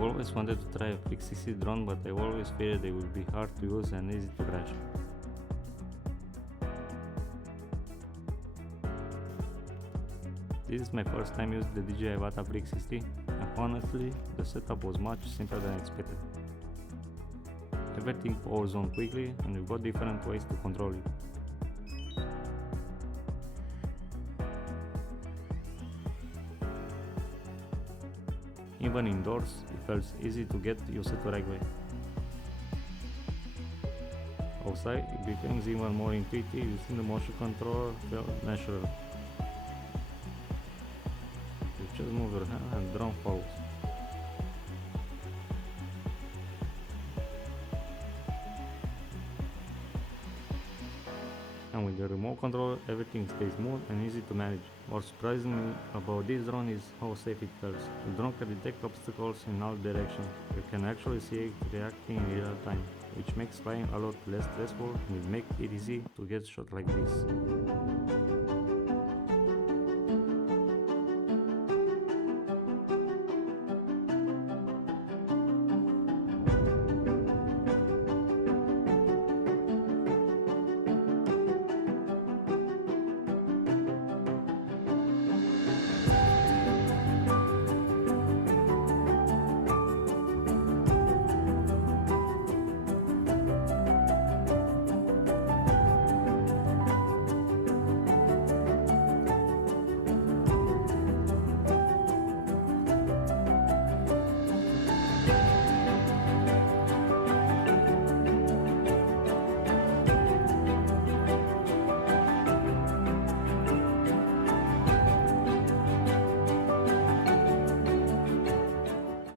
I've always wanted to try a Pixie drone, but I always feared they would be hard to use and easy to crash. This is my first time using the DJI Avata Brick 60, and honestly, the setup was much simpler than expected. Everything powers on quickly, and you've got different ways to control it. Even indoors, it felt easy to get used to the right way. Outside, it becomes even more intuitive using the motion controller felt natural. You just move your hand and the drone follows. And with the remote control, everything stays smooth and easy to manage. What surprised me about this drone is how safe it feels. The drone can detect obstacles in all directions. You can actually see it reacting in real time, which makes flying a lot less stressful and it makes it easy to get shot like this.